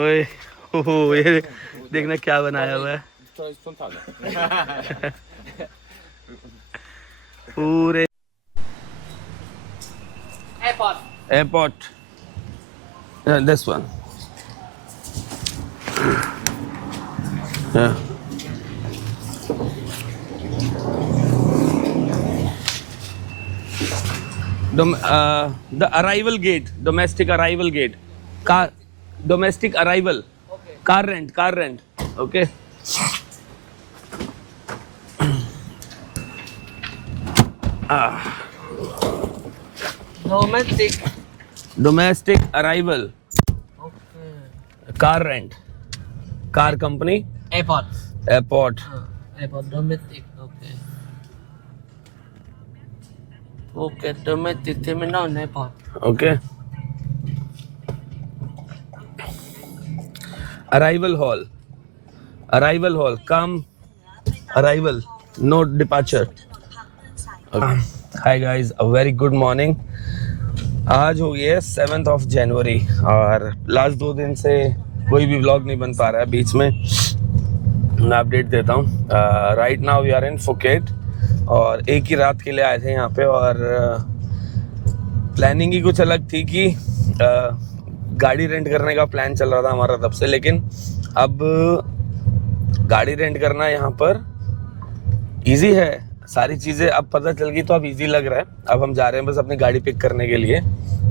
ओए ओहो, ये देखना क्या बनाया हुआ है पूरे airport. This one the arrival gate, domestic arrival gate, car, domestic arrival, okay. car rent, okay. Domestic arrival, Okay. car rent, car company, Airport. airport. Airport domestic. Okay. Okay, domestic terminal and airport. Okay. Arrival hall, come, arrival, no departure. Okay. Hi guys, a very good morning. आज हो गई है 7 जनवरी और last 2 दिन से कोई भी vlog नहीं बन पा रहा है। बीच में मैं अपडेट देता हूँ। Right now we are in Phuket और एक ही रात के लिए आए थे यहाँ पे और प्लानिंग ही कुछ अलग थी कि गाड़ी रेंट करने का प्लान चल रहा था हमारा तब से, लेकिन अब गाड़ी रेंट करना यहाँ पर इजी है, सारी चीज़ें अब पता चल गई तो अब इजी लग रहा है। अब हम जा रहे हैं बस अपनी गाड़ी पिक करने के लिए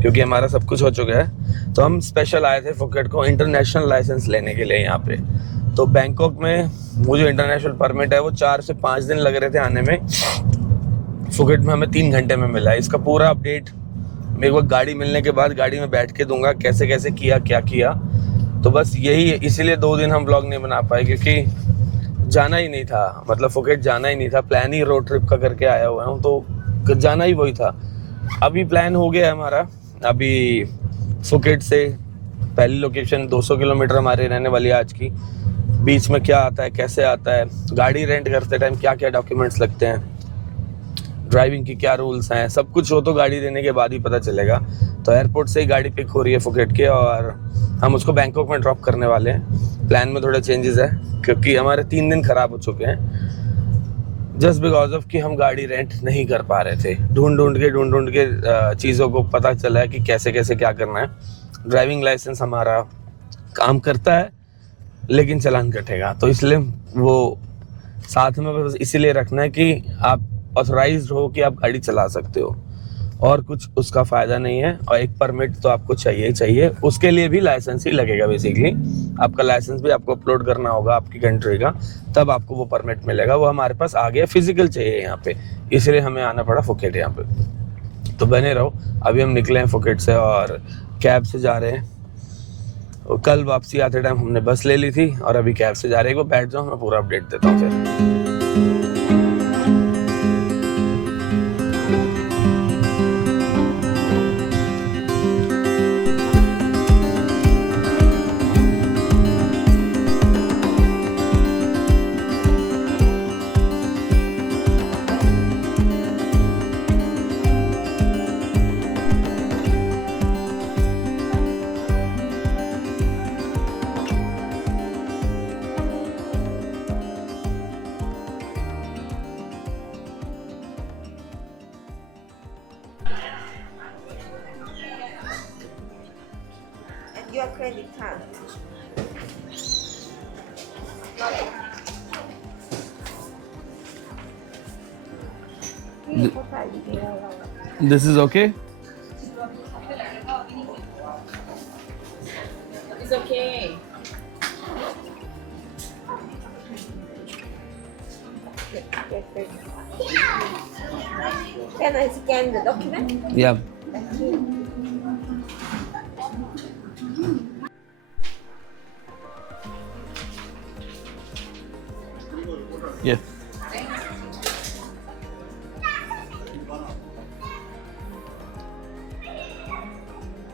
क्योंकि हमारा सब कुछ हो चुका है। तो हम स्पेशल आए थे फुकेट को इंटरनेशनल लाइसेंस लेने के लिए यहाँ पे। तो बैंकॉक में वो जो इंटरनेशनल परमिट है वो 4 से 5 दिन लग रहे थे आने में, फुकेट में हमें 3 घंटे में मिला है। इसका पूरा अपडेट मेरे को गाड़ी मिलने के बाद गाड़ी में बैठ के दूंगा, कैसे कैसे किया, क्या किया। तो बस यही, इसीलिए 2 दिन हम व्लॉग नहीं बना पाए क्योंकि जाना ही नहीं था, मतलब फुकेट जाना ही नहीं था। प्लान ही रोड ट्रिप का करके आया हुआ हूँ तो जाना ही वही था। अभी प्लान हो गया है हमारा। अभी फुकेट से पहली लोकेशन 200 किलोमीटर हमारे रहने वाली है आज की। बीच में क्या आता है, कैसे आता है, गाड़ी रेंट करते टाइम क्या क्या डॉक्यूमेंट्स लगते हैं, ड्राइविंग की क्या रूल्स हैं, सब कुछ हो तो गाड़ी देने के बाद ही पता चलेगा। तो एयरपोर्ट से ही गाड़ी पिक हो रही है फुकेट के और हम उसको बैंकॉक में ड्रॉप करने वाले हैं। प्लान में थोड़े चेंजेस है क्योंकि हमारे 3 दिन खराब हो चुके हैं जस्ट बिकॉज ऑफ कि हम गाड़ी रेंट नहीं कर पा रहे थे। ढूंढ ढूंढ के चीज़ों को पता चला है कि कैसे कैसे क्या करना है। ड्राइविंग लाइसेंस हमारा काम करता है लेकिन चालान कटेगा, तो इसलिए वो साथ में बस इसीलिए रखना है कि आप ऑथोराइज्ड हो कि आप गाड़ी चला सकते हो, और कुछ उसका फ़ायदा नहीं है। और एक परमिट तो आपको चाहिए ही चाहिए, उसके लिए भी लाइसेंस ही लगेगा। बेसिकली आपका लाइसेंस भी आपको अपलोड करना होगा आपकी कंट्री का, तब आपको वो परमिट मिलेगा। वो हमारे पास आ गया, फिजिकल चाहिए यहाँ पे, इसलिए हमें आना पड़ा फुकेट यहाँ पे। तो बने रहो। अभी हम निकले हैं फुकेट से और कैब से जा रहे हैं। और कल वापसी आते टाइम हमने बस ले ली थी और अभी कैब से जा रहे हैं। वो बैठ जाओ, मैं पूरा अपडेट देता हूँ फिर। Your credit card. This is okay? It's okay. Can I scan the document? Yeah. Thank you. Yeah.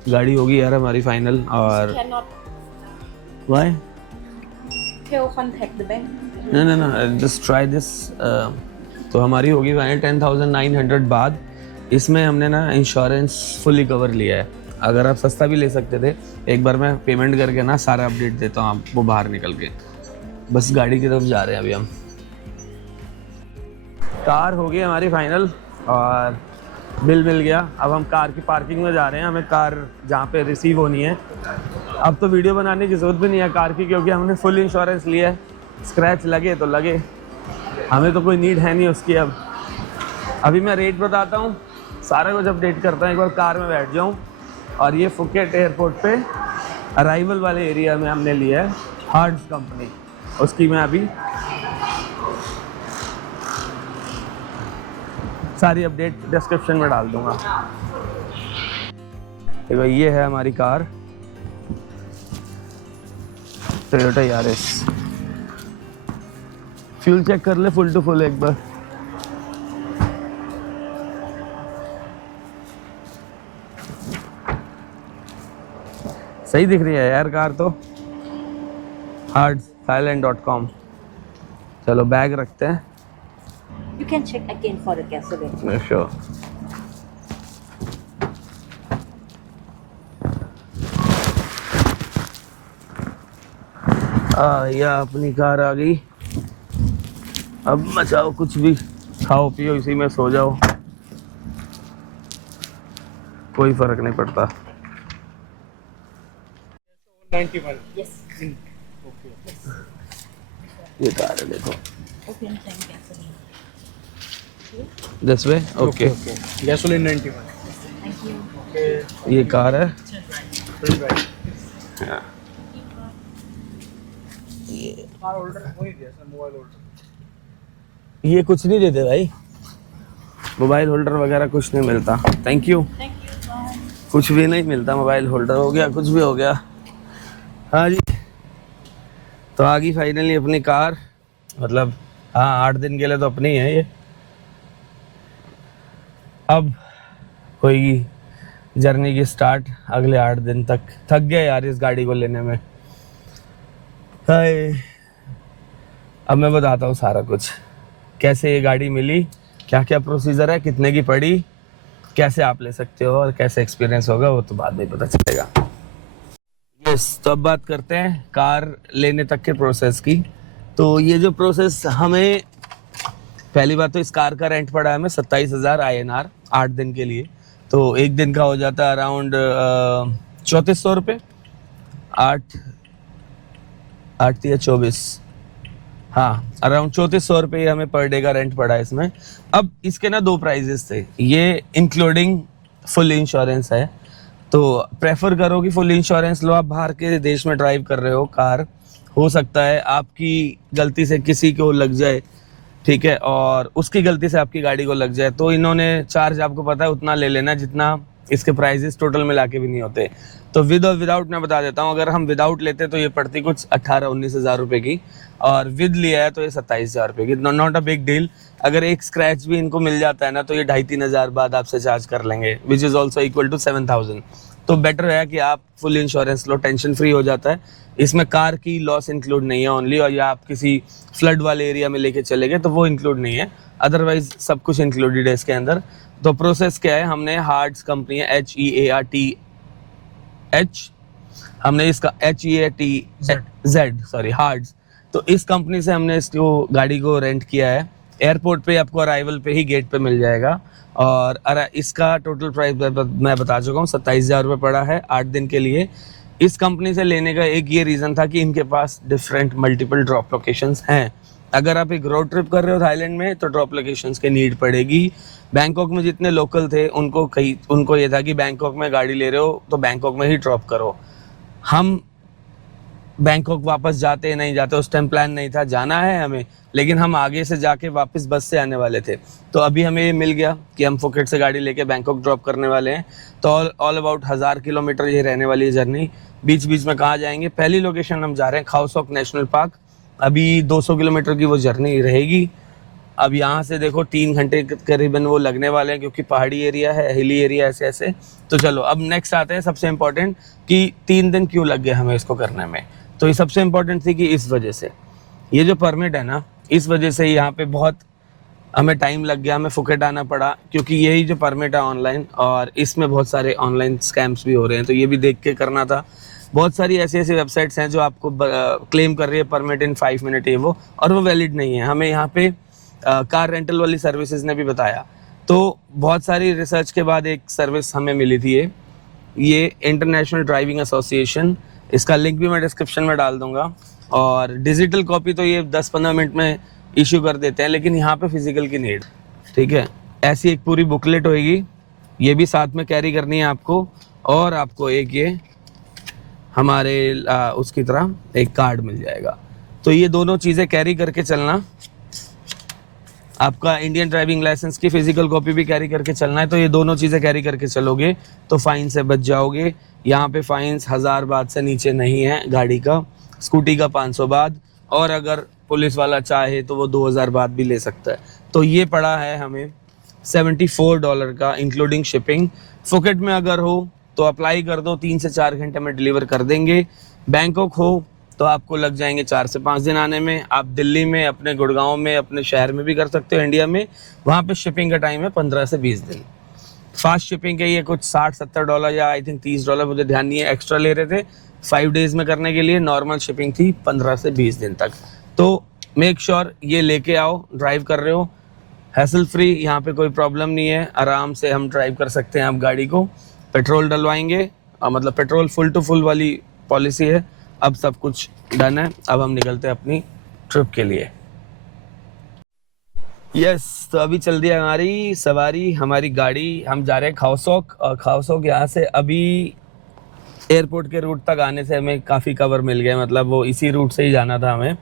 गाड़ी होगी यार हमारी फाइनल। और Cannot why? tell contact the bank. No, just try this. तो हमारी होगी फाइनल 10,900 बाद। इसमें हमने ना इंश्योरेंस फुली कवर लिया है। अगर आप सस्ता भी ले सकते थे, एक बार मैं पेमेंट करके ना सारा अपडेट देता हूँ आपको बाहर निकल के। बस गाड़ी की तरफ जा रहे हैं अभी हम। कार हो गई हमारी फाइनल और बिल मिल गया। अब हम कार की पार्किंग में जा रहे हैं, हमें कार जहाँ पे रिसीव होनी है। अब तो वीडियो बनाने की ज़रूरत भी नहीं है कार की, क्योंकि हमने फुल इंश्योरेंस लिया है। स्क्रैच लगे तो लगे, हमें तो कोई नीड है नहीं उसकी। अब अभी मैं रेट बताता हूँ, सारा कुछ अपडेट करता हूँ। एक बार कार में बैठ जाऊँ। और ये फुकेट एयरपोर्ट पे अराइवल वाले एरिया में हमने लिया है हार्ड्स कंपनी, उसकी मैं अभी सारी अपडेट डिस्क्रिप्शन में डाल दूंगा। देखो ये है हमारी car Toyota Yaris. Fuel check कर ले फुल टू फुल एक बार। सही दिख रही है यार कार तो। hardsthailand.com। चलो बैग रखते हैं। You can check again for the gasoline. Sure. या अपनी कार आ गई। अब मचाओ कुछ भी, खाओ पियो, इसी में सो जाओ, कोई फर्क नहीं पड़ता। 91. Yes. ये कार है देखो। Open tank gasoline. This way okay. Gasoline 91. Thank you. Okay. ये कार है। Turn right. हाँ। Car holder वही दिया सर, मोबाइल होल्डर। ये कुछ नहीं देते भाई, मोबाइल होल्डर वगैरह कुछ नहीं मिलता। Thank you. Thank you. Bye. कुछ भी नहीं मिलता, मोबाइल होल्डर हो गया, कुछ भी हो गया। हाँ जी, तो आ गई फाइनली अपनी कार। मतलब हाँ 8 दिन के लिए तो अपनी है ये। अब होगी जर्नी की स्टार्ट अगले 8 दिन तक। थक गया यार इस गाड़ी को लेने में। हाय, अब मैं बताता हूँ सारा कुछ, कैसे ये गाड़ी मिली, क्या क्या प्रोसीजर है, कितने की पड़ी, कैसे आप ले सकते हो और कैसे एक्सपीरियंस होगा वो तो बाद में पता चलेगा। यस, तो अब बात करते हैं कार लेने तक के प्रोसेस की। तो ये जो प्रोसेस, हमें पहली बात तो इस कार का रेंट पड़ा है हमें 27,000 INR 8 दिन के लिए। तो एक दिन का हो जाता है अराउंड 3400 रुपये। 8 या 24, हाँ अराउंड 3400 रुपये हमें पर डे का रेंट पड़ा है इसमें। अब इसके ना 2 प्राइजेस थे, ये इंक्लूडिंग फुल इंश्योरेंस है। तो प्रेफर करो कि फुल इंश्योरेंस लो। आप बाहर के देश में ड्राइव कर रहे हो कार, हो सकता है आपकी गलती से किसी को लग जाए, ठीक है, और उसकी गलती से आपकी गाड़ी को लग जाए, तो इन्होंने चार्ज आपको पता है उतना ले लेना जितना इसके प्राइजेस टोटल मिला के भी नहीं होते। तो विद और विदाउट मैं बता देता हूँ। अगर हम विदाउट लेते तो ये पड़ती कुछ 18-19 हज़ार रुपये की, और विद लिया है तो ये 27,000 रुपये की। Not a big deal. अगर एक स्क्रैच भी इनको मिल जाता है ना तो ये 2,500-3 हज़ार बाद आपसे चार्ज कर लेंगे, which is also equal to 7,000। तो बेटर है कि आप फुल इंश्योरेंस लो, टेंशन फ्री हो जाता है। इसमें कार की लॉस इंक्लूड नहीं है ओनली, और या आप किसी फ्लड वाले एरिया में लेके चले गए तो वो इंक्लूड नहीं है, अदरवाइज सब कुछ इंक्लूडेड है इसके अंदर। तो प्रोसेस क्या है, हमने हार्ड्स कंपनी है HEARTH, हमने इसका HEATZ सॉरी हार्ड्स, तो इस कंपनी से हमने इसको गाड़ी को रेंट किया है। एयरपोर्ट पे आपको अराइवल पे ही गेट पे मिल जाएगा। और इसका टोटल प्राइस मैं बता चुका हूँ, 27,000 रुपये पड़ा है 8 दिन के लिए। इस कंपनी से लेने का एक ये रीज़न था कि इनके पास डिफरेंट मल्टीपल ड्रॉप लोकेशंस हैं। अगर आप एक रोड ट्रिप कर रहे हो थाईलैंड में तो ड्रॉप लोकेशंस की नीड पड़ेगी। बैंकॉक में जितने लोकल थे उनको ये था कि बैंकॉक में गाड़ी ले रहे हो तो बैंकॉक में ही ड्रॉप करो। हम बैंकॉक वापस जाते नहीं जाते, उस टाइम प्लान नहीं था, जाना है हमें, लेकिन हम आगे से जाके वापस बस से आने वाले थे। तो अभी हमें ये मिल गया कि हम फुकेट से गाड़ी लेके बैंकॉक ड्रॉप करने वाले हैं। तो ऑल अबाउट 1000 किलोमीटर ये रहने वाली है जर्नी। बीच बीच में कहाँ जाएंगे, पहली लोकेशन हम जा रहे हैं खा सॉक नेशनल पार्क। अभी 200 किलोमीटर की वो जर्नी रहेगी। अब यहाँ से देखो 3 घंटे करीबन वो लगने वाले हैं, क्योंकि पहाड़ी एरिया है, हिली एरिया, ऐसे ऐसे। तो चलो अब नेक्स्ट आते हैं सबसे इम्पोर्टेंट कि 3 दिन क्यों लग गए हमें इसको करने में। तो ये सबसे इम्पोर्टेंट थी कि इस वजह से ये जो परमिट है ना, इस वजह से यहाँ पे बहुत हमें टाइम लग गया, हमें फुकेट आना पड़ा क्योंकि यही जो परमिट है ऑनलाइन, और इसमें बहुत सारे ऑनलाइन स्कैम्स भी हो रहे हैं, तो ये भी देख के करना था। बहुत सारी ऐसी ऐसी वेबसाइट्स हैं जो आपको क्लेम कर रही है परमिट इन 5 मिनट ये वो, और वो वैलिड नहीं है। हमें यहाँ पे कार रेंटल वाली सर्विसेज ने भी बताया। तो बहुत सारी रिसर्च के बाद एक सर्विस हमें मिली थी, ये इंटरनेशनल ड्राइविंग एसोसिएशन, इसका लिंक भी मैं डिस्क्रिप्शन में डाल दूंगा। और डिजिटल कॉपी तो ये 10-15 मिनट में इशू कर देते हैं, लेकिन यहाँ पे फिजिकल की नीड, ठीक है। ऐसी एक पूरी बुकलेट होएगी, ये भी साथ में कैरी करनी है आपको, और आपको एक ये हमारे उसकी तरह एक कार्ड मिल जाएगा। तो ये दोनों चीज़ें कैरी करके चलना, आपका इंडियन ड्राइविंग लाइसेंस की फिजिकल कॉपी भी कैरी करके चलना है। तो ये दोनों चीज़ें कैरी करके चलोगे तो फाइन से बच जाओगे। यहाँ पे फाइन्स 1000 बात से नीचे नहीं है गाड़ी का, स्कूटी का 500 बात, और अगर पुलिस वाला चाहे तो वो 2000 बात भी ले सकता है। तो ये पड़ा है हमें $74 का इंक्लूडिंग शिपिंग। फुकेट में अगर हो तो अप्लाई कर दो, 3 से 4 घंटे में डिलीवर कर देंगे। बैंकॉक हो तो आपको लग जाएंगे 4 से 5 दिन आने में। आप दिल्ली में, अपने गुड़गांव में, अपने शहर में भी कर सकते हो इंडिया में, वहाँ पे शिपिंग का टाइम है 15 से 20 दिन। फास्ट शिपिंग के ये कुछ $60-70 या आई थिंक $30, मुझे ध्यान नहीं है, एक्स्ट्रा ले रहे थे 5 डेज़ में करने के लिए। नॉर्मल शिपिंग थी 15 से 20 दिन तक। तो मेक श्योर ये लेके आओ, ड्राइव कर रहे हो हैसल फ्री, यहाँ पे कोई प्रॉब्लम नहीं है, आराम से हम ड्राइव कर सकते हैं आप गाड़ी को। पेट्रोल डलवाएंगे, मतलब पेट्रोल फुल टू फुल वाली पॉलिसी है। अब सब कुछ डन है, अब हम निकलते हैं अपनी ट्रिप के लिए। यस, तो अभी चल दी हमारी सवारी, हमारी गाड़ी, हम जा रहे हैं खाओसोक। और खाओसोक यहाँ से अभी एयरपोर्ट के रूट तक आने से हमें काफ़ी कवर मिल गया, मतलब वो इसी रूट से ही जाना था हमें।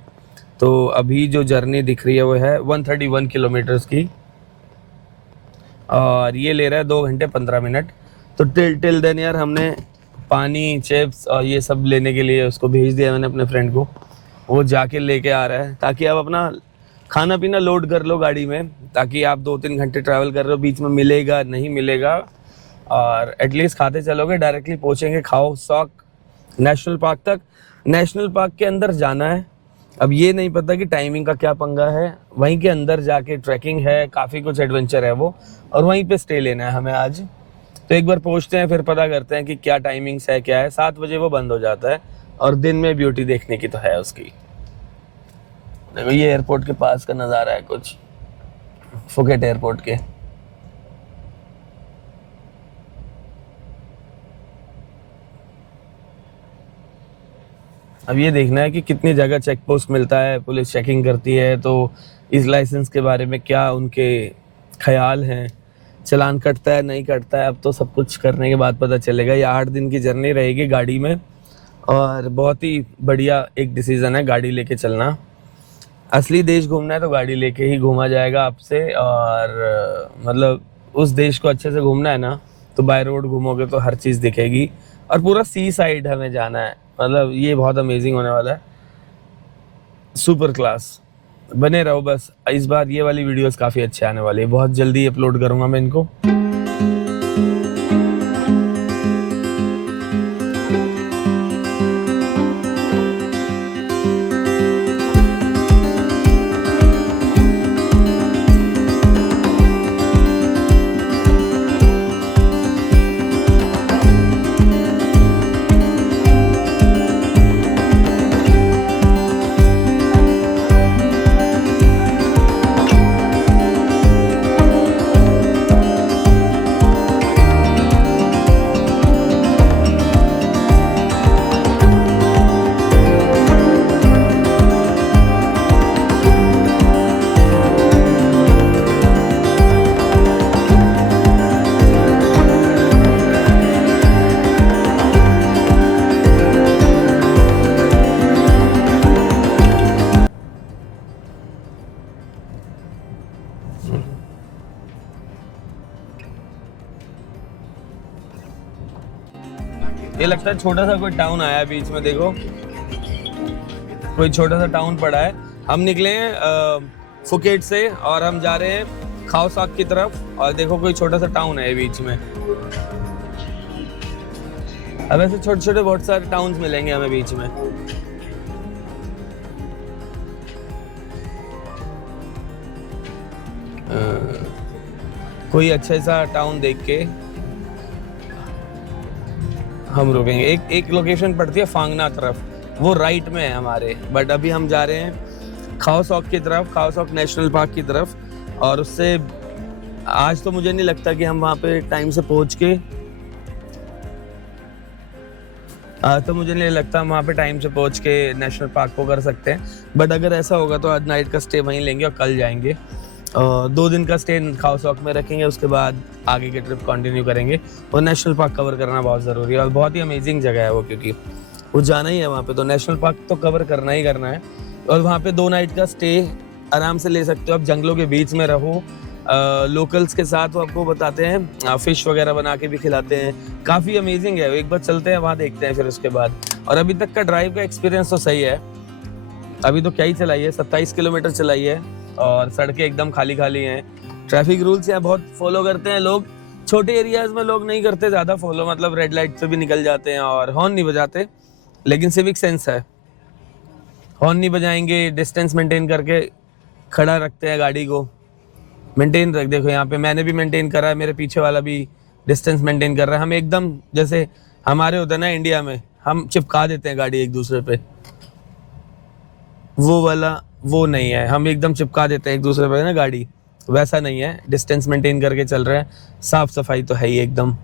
तो अभी जो जर्नी दिख रही है वो है 131 किलोमीटर्स की, और ये ले रहा है 2 घंटे 15 मिनट। तो टिल देन यार हमने पानी, चिप्स और ये सब लेने के लिए उसको भेज दिया मैंने अपने फ्रेंड को, वो जाके लेके आ रहा है, ताकि आप अपना खाना पीना लोड कर लो गाड़ी में, ताकि आप 2-3 घंटे ट्रैवल कर रहे हो, बीच में मिलेगा नहीं मिलेगा, और एटलीस्ट खाते चलोगे। डायरेक्टली पहुँचेंगे खाओसोक नेशनल पार्क तक। नेशनल पार्क के अंदर जाना है, अब ये नहीं पता कि टाइमिंग का क्या पंगा है। वहीं के अंदर जाके ट्रैकिंग है, काफ़ी कुछ एडवेंचर है वो, और वहीं पे स्टे लेना है हमें आज। तो एक बार पहुंचते हैं, फिर पता करते हैं कि क्या टाइमिंग्स है, क्या है। 7 बजे वो बंद हो जाता है, और दिन में ब्यूटी देखने की तो है उसकी। देखो ये एयरपोर्ट के पास का नज़ारा है कुछ, फुकेट एयरपोर्ट के। अब ये देखना है कि कितनी जगह चेक पोस्ट मिलता है, पुलिस चेकिंग करती है, तो इस लाइसेंस के बारे में क्या उनके ख्याल हैं, चलान कटता है नहीं कटता है। अब तो सब कुछ करने के बाद पता चलेगा। ये 8 दिन की जर्नी रहेगी गाड़ी में, और बहुत ही बढ़िया एक डिसीज़न है गाड़ी लेके चलना। असली देश घूमना है तो गाड़ी लेके ही घूमा जाएगा आपसे, और मतलब उस देश को अच्छे से घूमना है ना, तो बाय रोड घूमोगे तो हर चीज़ दिखेगी। और पूरा सी साइड हमें जाना है, मतलब ये बहुत अमेजिंग होने वाला है, सुपर क्लास। बने रहो बस, इस बार ये वाली वीडियोस काफ़ी अच्छे आने वाली है, बहुत जल्दी अपलोड करूँगा मैं इनको। ये लगता है छोटा सा कोई टाउन आया है बीच में, देखो कोई छोटा सा टाउन पड़ा है। हम निकले हैं फुकेट से, और हम जा रहे हैं खाओसोक की तरफ, और देखो कोई छोटा सा टाउन है बीच में। अब ऐसे छोटे छोटे बहुत सारे टाउन्स मिलेंगे हमें बीच में। कोई अच्छा सा टाउन देख के हम रुकेंगे। एक लोकेशन पड़ती है फांगना तरफ, वो राइट में है हमारे, बट अभी हम जा रहे हैं खाओ सॉक की तरफ, खाओ सॉक नेशनल पार्क की तरफ। और उससे आज तो मुझे नहीं लगता कि हम वहाँ पे टाइम से पहुँच के नेशनल पार्क को कर सकते हैं। बट अगर ऐसा होगा तो आज नाइट का स्टे वहीं लेंगे और कल जाएंगे। 2 दिन का स्टे खाओ सॉक में रखेंगे, उसके बाद आगे की ट्रिप कंटिन्यू करेंगे। और नेशनल पार्क कवर करना बहुत ज़रूरी है और बहुत ही अमेजिंग जगह है वो, क्योंकि वो जाना ही है वहाँ पे, तो नेशनल पार्क तो कवर करना ही करना है। और वहाँ पे 2 नाइट का स्टे आराम से ले सकते हो आप, जंगलों के बीच में रहो, लोकल्स के साथ वो आपको बताते हैं, फिश वगैरह बना के भी खिलाते हैं, काफ़ी अमेजिंग है। एक बार चलते हैं वहाँ, देखते हैं फिर उसके बाद। और अभी तक का ड्राइव का एक्सपीरियंस तो सही है। अभी तो क्या ही चलाई है, 27 किलोमीटर चलाई है और सड़कें एकदम खाली खाली हैं। ट्रैफिक रूल्स यहाँ बहुत फॉलो करते हैं लोग, छोटे एरियाज में लोग नहीं करते ज़्यादा फॉलो, मतलब रेड लाइट पे भी निकल जाते हैं और हॉर्न नहीं बजाते, लेकिन सिविक सेंस है। हॉर्न नहीं बजाएंगे, डिस्टेंस मेंटेन करके खड़ा रखते हैं गाड़ी को, मेंटेन रख। देखो यहाँ पे मैंने भी मेंटेन करा है, मेरे पीछे वाला भी डिस्टेंस मेंटेन कर रहा है। हम एकदम जैसे हमारे होता है ना इंडिया में, हम चिपका देते हैं गाड़ी एक दूसरे पे, वो वाला वो नहीं है, हम एकदम चिपका देते हैं एक दूसरे पे ना गाड़ी, वैसा नहीं है। डिस्टेंस मेंटेन करके चल रहे हैं, साफ सफाई तो है ही एकदम।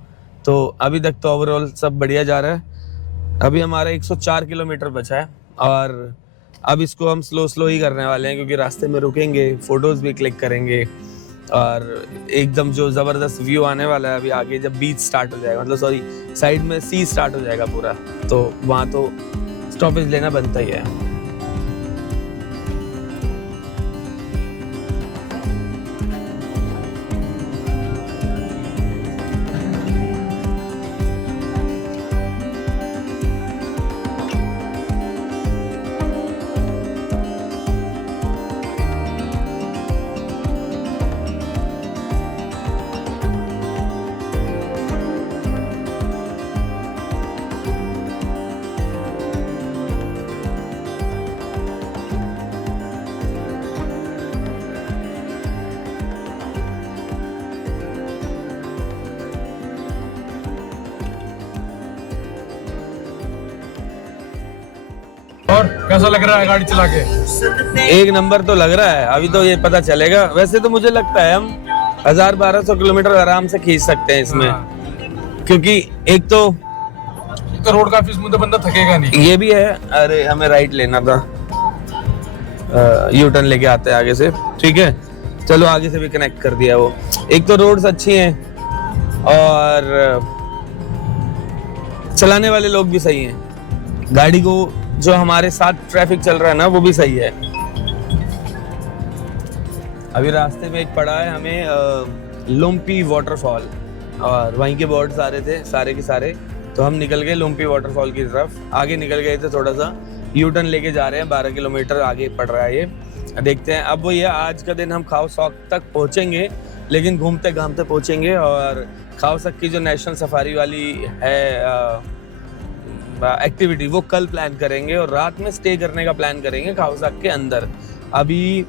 तो अभी तक तो ओवरऑल सब बढ़िया जा रहा है। अभी हमारा 104 किलोमीटर बचा है और अब इसको हम स्लो ही करने वाले हैं, क्योंकि रास्ते में रुकेंगे, फोटोज भी क्लिक करेंगे और एकदम जो ज़बरदस्त व्यू आने वाला है अभी आगे, जब बीच स्टार्ट हो जाएगा, मतलब सॉरी साइड में सी स्टार्ट हो जाएगा पूरा, तो वहाँ तो स्टॉपेज लेना बनता ही है। और कैसा लग रहा है गाड़ी चला के? एक नंबर तो लग रहा है, अभी तो ये पता चलेगा। वैसे तो मुझे लगता है हम 1000-1200 किलोमीटर आराम से खींच सकते हैं इसमें, क्योंकि एक तो रोड काफी स्मूथ है, बंदा थकेगा नहीं। ये भी है। अरे हमें राइट लेना था, यू टर्न लेके आते हैं आगे से, ठीक है। चलो आगे से भी कनेक्ट कर दिया वो। एक तो रोड्स अच्छी हैं और चलाने वाले लोग भी सही हैं, गाड़ी को जो हमारे साथ ट्रैफिक चल रहा है ना वो भी सही है। अभी रास्ते में एक पड़ा है हमें लुम्पी वाटरफॉल, और वहीं के बोर्ड्स आ रहे थे सारे के सारे, तो हम निकल गए लुम्पी वाटरफॉल की तरफ। आगे निकल गए थे, थोड़ा सा यू टर्न लेके जा रहे हैं, 12 किलोमीटर आगे पड़ रहा है ये। देखते हैं अब वो ये आज का दिन हम खाओ सॉक तक पहुंचेंगे, लेकिन घूमते घामते पहुंचेंगे। और खाओ सॉक की जो नेशनल सफारी वाली है एक्टिविटी वो कल प्लान करेंगे, और रात में स्टे करने का प्लान करेंगे खाओ सॉक के अंदर। अभी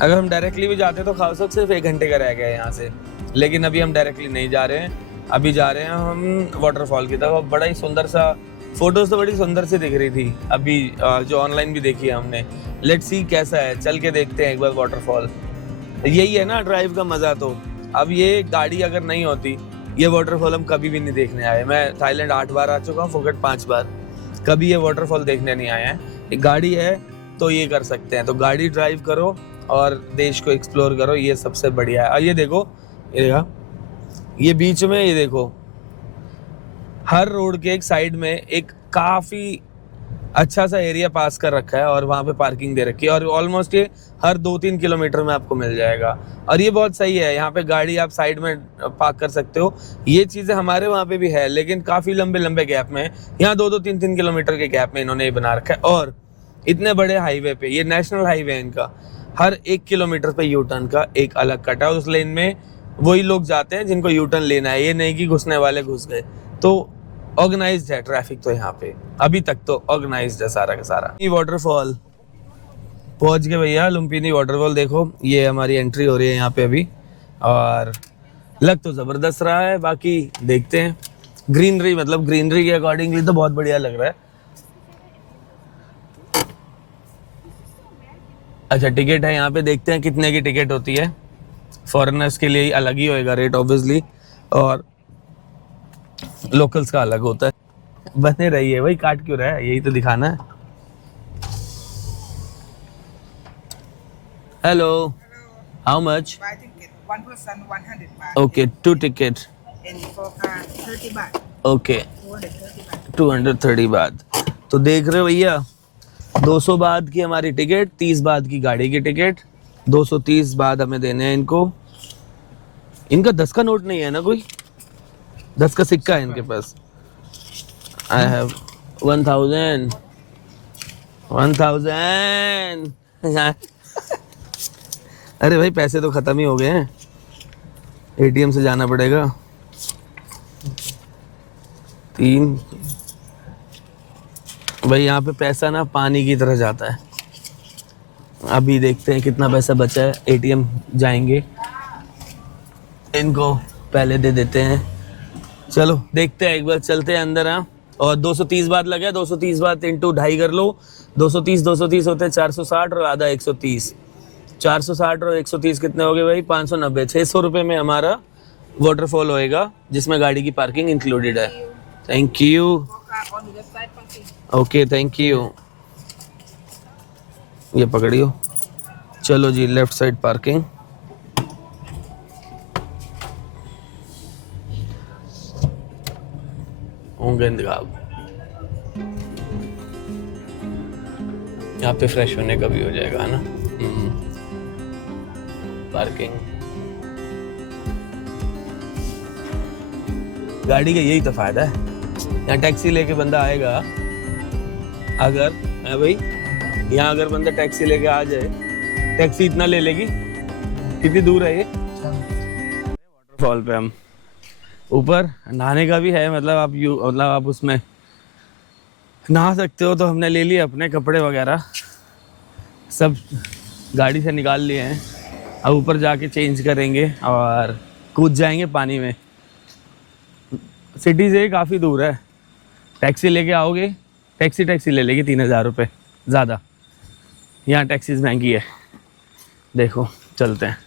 अगर हम डायरेक्टली भी जाते तो खाओ सॉक सिर्फ 1 घंटे का रह गया है यहाँ से, लेकिन अभी हम डायरेक्टली नहीं जा रहे हैं, अभी जा रहे हैं हम वाटरफॉल की तरफ। बड़ा ही सुंदर सा, फोटोज तो बड़ी सुंदर सी दिख रही थी अभी, जो ऑनलाइन भी देखी है हमने। लेट्स सी कैसा है, चल के देखते हैं एक बार वाटरफॉल। यही है ना ड्राइव का मजा। तो अब ये गाड़ी अगर नहीं होती, ये वाटरफॉल हम कभी भी नहीं देखने आए। मैं थाईलैंड 8 बार आ चुका हूँ, फुकेट 5 बार, कभी ये वाटरफॉल देखने नहीं आए हैं। एक गाड़ी है तो ये कर सकते हैं, तो गाड़ी ड्राइव करो और देश को एक्सप्लोर करो, ये सबसे बढ़िया है। और ये देखो, ये देखा, ये बीच में, ये देखो हर रोड के एक साइड में एक काफ़ी अच्छा सा एरिया पास कर रखा है और वहाँ पे पार्किंग दे रखी है, और ऑलमोस्ट ये हर 2-3 किलोमीटर में आपको मिल जाएगा। और ये बहुत सही है, यहाँ पे गाड़ी आप साइड में पार्क कर सकते हो। ये चीज़ें हमारे वहाँ पे भी है, लेकिन काफ़ी लंबे लंबे गैप में, यहाँ 2-2, 3-3 किलोमीटर के गैप में इन्होंने ये बना रखा है। और इतने बड़े हाईवे पे, ये नेशनल हाईवे है इनका, हर 1 किलोमीटर पे यू टर्न का एक अलग कट है। उस लेन में वही लोग जाते हैं जिनको यू टर्न लेना है, ये नहीं कि घुसने वाले घुस गए। तो ऑर्गेनाइज्ड है ट्रैफिक तो यहाँ पे, अभी तक तो ऑर्गेनाइज्ड है सारा का सारा। ये वाटरफॉल पहुँच गए भैया, लुम्पिनी वाटरफॉल। देखो ये हमारी एंट्री हो रही है यहाँ पे अभी, और लग तो जबरदस्त रहा है, बाकी देखते हैं। ग्रीनरी मतलब ग्रीनरी के अकॉर्डिंगली तो बहुत बढ़िया लग रहा है। अच्छा टिकट है यहाँ पे, देखते हैं कितने की टिकट होती है। फॉरेनर्स के लिए अलग ही होएगा रेट ऑब्वियसली, और लोकल्स का अलग होता है। बने रहिए भाई, काट क्यों रहा है, यही तो दिखाना है। Hello, how much? Buy ticket, one person 100 baht. Okay 2 ticket, And for car 30 baht. Okay 230 baht. 230 बात। तो देख रहे हो भैया, 200 बात की हमारी टिकट, 30 बात की गाड़ी की टिकट, 230 बात हमें देने हैं इनको। इनका 10 का नोट नहीं है ना कोई? 10 का सिक्का है इनके पास। आई हैव 1000 अरे भाई पैसे तो खत्म ही हो गए हैं, एटीएम से जाना पड़ेगा। 3 भाई यहाँ पे पैसा ना पानी की तरह जाता है। अभी देखते हैं कितना पैसा बचा है, एटीएम जाएंगे, इनको पहले दे देते हैं। चलो देखते हैं, एक बार चलते हैं अंदर। हाँ, और 230 बात लगा, 230 बात इंटू 2.5 कर लो। 230 होते हैं 460 और आधा 130। 460 और 130 कितने हो गए भाई? 590। 600 रुपये में हमारा वाटरफॉल होएगा, जिसमें गाड़ी की पार्किंग इंक्लूडेड है। Thank you. For car on the website parking. Okay thank you. ये पकड़ियो। चलो जी, लेफ्ट साइड पार्किंग। यहाँ पे फ्रेश होने का भी हो जाएगा ना। पार्किंग, गाड़ी का यही तो फायदा है। यहाँ टैक्सी लेके बंदा आएगा, अगर है भाई, यहाँ अगर बंदा टैक्सी लेके आ जाए, टैक्सी इतना ले लेगी। कितनी दूर है ये? वाटरफॉल पे हम ऊपर नहाने का भी है, मतलब आप उसमें नहा सकते हो। तो हमने ले लिए अपने कपड़े वगैरह, सब गाड़ी से निकाल लिए हैं। अब ऊपर जाके चेंज करेंगे और कूद जाएंगे पानी में। सिटी से काफ़ी दूर है, टैक्सी लेके आओगे, टैक्सी ले लेगी 3000 रुपये ज़्यादा। यहाँ टैक्सीज महंगी है। देखो चलते हैं,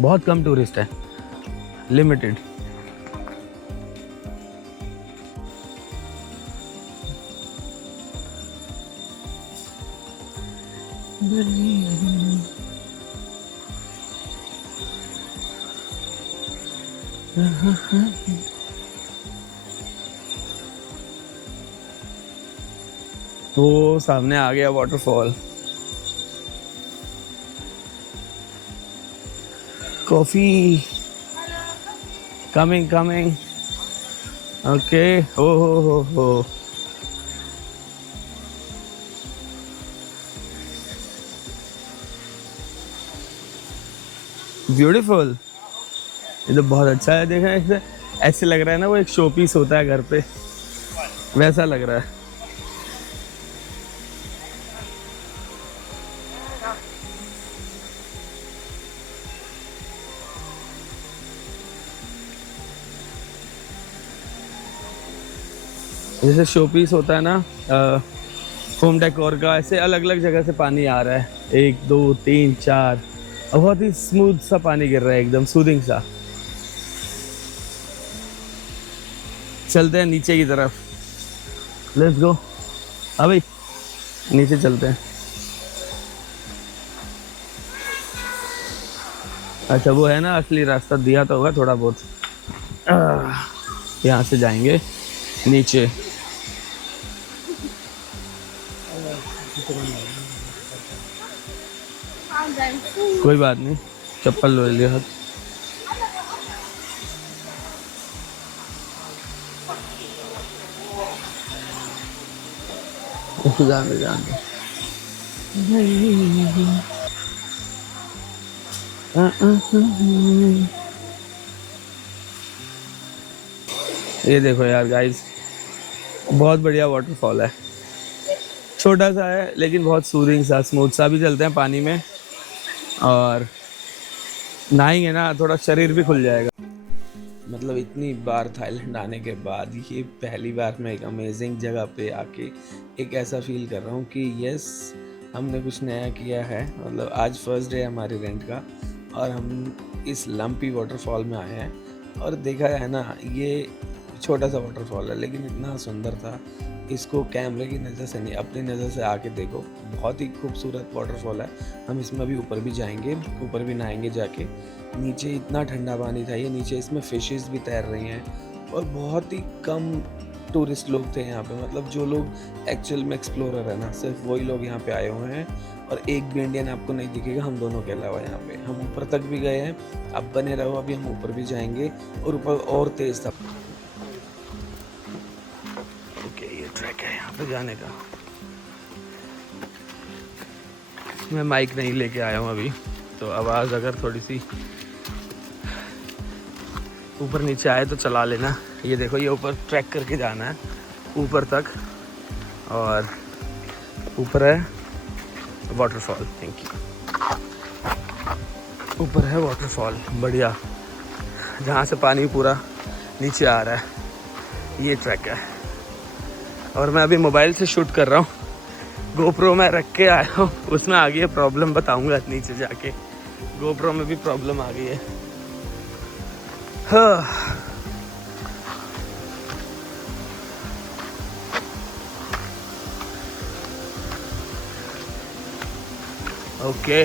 बहुत कम टूरिस्ट है, लिमिटेड। वो सामने आ गया वाटरफॉल। Coffee coming. ओके, हो ब्यूटीफुल। ये तो बहुत अच्छा है। देखा, ऐसे लग रहा है ना वो एक शो पीस होता है घर पे, वैसा लग रहा है। जैसे शो पीस होता है ना होम डेकोर का, ऐसे अलग अलग जगह से पानी आ रहा है। 1 2 3 4, और बहुत ही स्मूथ सा पानी गिर रहा है, एकदम सूदिंग सा। चलते हैं नीचे की तरफ, लेट्स गो। अभी नीचे चलते हैं। अच्छा वो है ना असली रास्ता, दिया तो होगा थोड़ा बहुत। यहाँ से जाएंगे नीचे। कोई बात नहीं, चप्पल ले लिया हाथ। जान दे। ये देखो यार गाइस, बहुत बढ़िया वाटरफॉल है। छोटा सा है लेकिन बहुत सूदिंग सा, स्मूथ सा। भी चलते हैं पानी में और नहाएंगे ना थोड़ा शरीर भी खुल जाएगा। मतलब इतनी बार थाईलैंड आने के बाद ये पहली बार मैं एक अमेजिंग जगह पे आके एक ऐसा फील कर रहा हूँ कि यस हमने कुछ नया किया है। मतलब आज फर्स्ट डे है हमारी रेंट का और हम इस लंपी वाटरफॉल में आए हैं और देखा है ना ये छोटा सा वाटरफॉल है लेकिन इतना सुंदर था। इसको कैमरे की नज़र से नहीं अपनी नज़र से आके देखो, बहुत ही खूबसूरत वाटरफॉल है। हम इसमें अभी ऊपर भी जाएंगे, ऊपर भी नहाएंगे जाके। नीचे इतना ठंडा पानी था, ये नीचे इसमें फिशेस भी तैर रही हैं और बहुत ही कम टूरिस्ट लोग थे यहाँ पे। मतलब जो लोग एक्चुअल में एक्सप्लोरर है ना सिर्फ वही लोग यहाँ पे आए हुए हैं और एक भी इंडियन आपको नहीं दिखेगा हम दोनों के अलावा यहाँ पे। हम ऊपर तक भी गए हैं, अब बने रहो, अभी हम ऊपर भी जाएंगे और ऊपर और तेज़ था। ओके ये ट्रैक है यहाँ पे जाने का। मैं माइक नहीं लेके आया हूँ अभी तो आवाज़ अगर थोड़ी सी ऊपर नीचे आए तो चला लेना। ये देखो ये ऊपर ट्रैक करके जाना है ऊपर तक और ऊपर है वाटरफॉल। Thank you. ऊपर है वाटरफॉल बढ़िया जहाँ से पानी पूरा नीचे आ रहा है, ये ट्रैक है। और मैं अभी मोबाइल से शूट कर रहा हूँ, गोप्रो में रख के आया हूँ, उसमें आ गई है प्रॉब्लम, बताऊँगा नीचे जाके। गोप्रो में भी प्रॉब्लम आ गई है। हाँ। ओके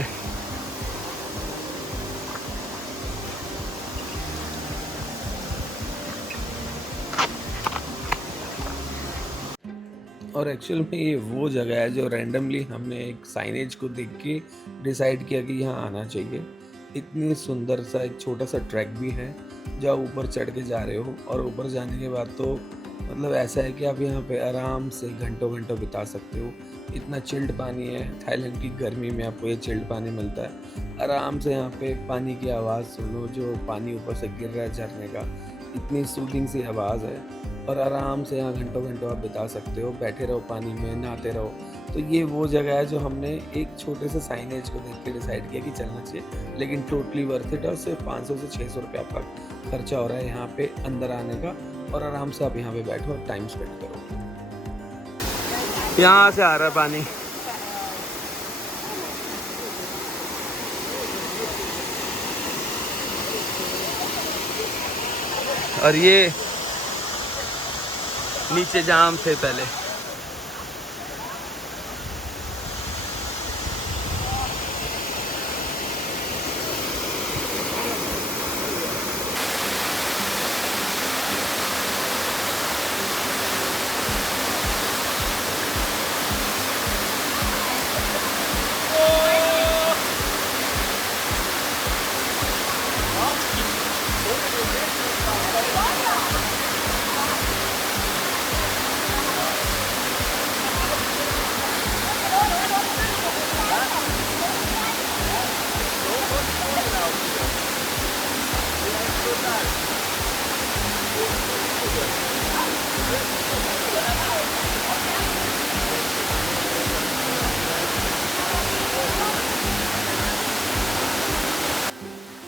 और एक्चुअल में ये वो जगह है जो रैंडमली हमने एक साइनेज को देख के डिसाइड किया कि यहाँ आना चाहिए। इतनी सुंदर सा एक छोटा सा ट्रैक भी है जहाँ ऊपर चढ़ के जा रहे हो और ऊपर जाने के बाद तो मतलब ऐसा है कि आप यहाँ पे आराम से घंटों घंटों बिता सकते हो। इतना चिल्ड पानी है, थाईलैंड की गर्मी में आपको ये चिल्ड पानी मिलता है। आराम से यहाँ पे पानी की आवाज़ सुनो, जो पानी ऊपर से गिर रहा है झरने का, इतनी सूदिंग सी आवाज़ है और आराम से यहाँ घंटों घंटों आप बिता सकते हो, बैठे रहो पानी में नहाते रहो। तो ये वो जगह है जो हमने एक छोटे से साइनेज को देख के डिसाइड किया कि चलना चाहिए, लेकिन टोटली वर्थ इट। और सिर्फ 500 से 600 रुपये आपका खर्चा हो रहा है यहाँ पे अंदर आने का और आराम से आप यहाँ पे बैठो और टाइम स्पेंड करो। यहाँ से आ रहा है पानी। और ये नीचे जाम थे पहले।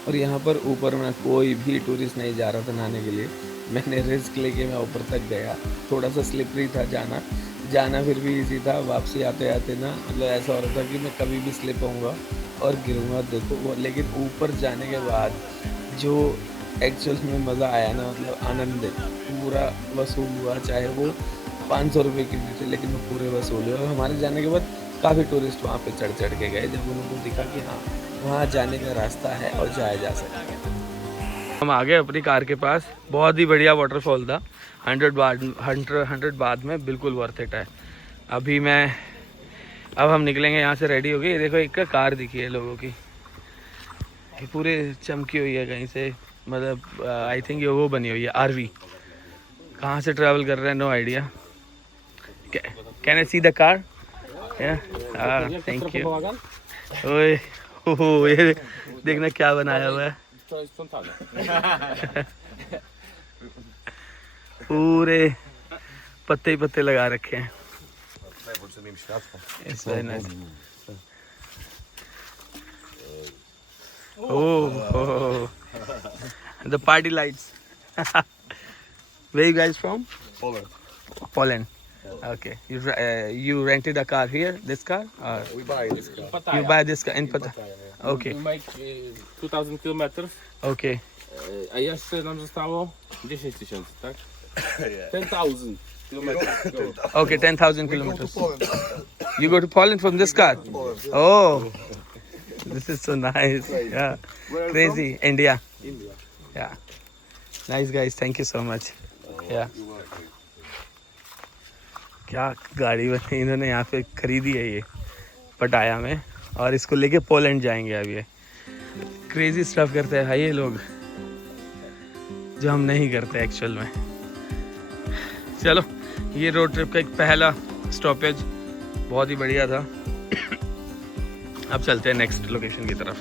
और यहाँ पर ऊपर में कोई भी टूरिस्ट नहीं जा रहा था नहाने के लिए। मैंने रिस्क लेके मैं ऊपर तक गया। थोड़ा सा स्लिपरी था जाना फिर भी इजी था। वापसी आते आते ना मतलब ऐसा हो रहा था कि मैं कभी भी स्लिप होऊंगा और गिरूंगा देखो वो। लेकिन ऊपर जाने के बाद जो एक्चुअल में मज़ा आया ना, मतलब आनंद पूरा वसूल हुआ। चाहे वो 500 रुपये की भी थे लेकिन वो पूरे वसूल हुए। और हमारे जाने के बाद काफ़ी टूरिस्ट वहाँ पे चढ़ के गए जब उनको दिखा कि हाँ वहाँ जाने का रास्ता है और जाया जा सकता है। हम आ गए अपनी कार के पास। बहुत ही बढ़िया वाटरफॉल था। 100 बात में बिल्कुल वर्थ इट है। अब हम निकलेंगे यहाँ से, रेडी हो गए। देखो एक कार दिखी है लोगों की, ये पूरे चमकी हुई है कहीं से। मतलब आई थिंक ये वो बनी हुई है आरवी। कहाँ से ट्रैवल कर रहे हैं no idea. Can I see the car? Thank you. ओए हो ये देखना क्या बनाया हुआ है। पूरे पत्ते ही पत्ते लगा रखे हैं। Oh, the party lights. Where you guys from? Poland. Okay. You rented a car here? This car? Or We buy this car. you buy this car in Pattaya? Pattaya, Okay. We make 2000 km, Okay. a jeszcze nam zostało 10 000, tak? 10,000 km. Okay. 10,000 kilometers. You go to Poland from this car? Oh, this is so nice. Yeah. Crazy. India. Yeah. Nice guys. Thank you so much. Yeah. क्या गाड़ी बनी इन्होंने यहाँ पे खरीदी है ये पटाया में, और इसको लेके पोलैंड जाएंगे अब ये। क्रेजी स्टफ करते हैं भाई ये लोग, जो हम नहीं करते एक्चुअल में। चलो, ये रोड ट्रिप का एक पहला स्टॉपेज बहुत ही बढ़िया था। अब चलते हैं नेक्स्ट लोकेशन की तरफ।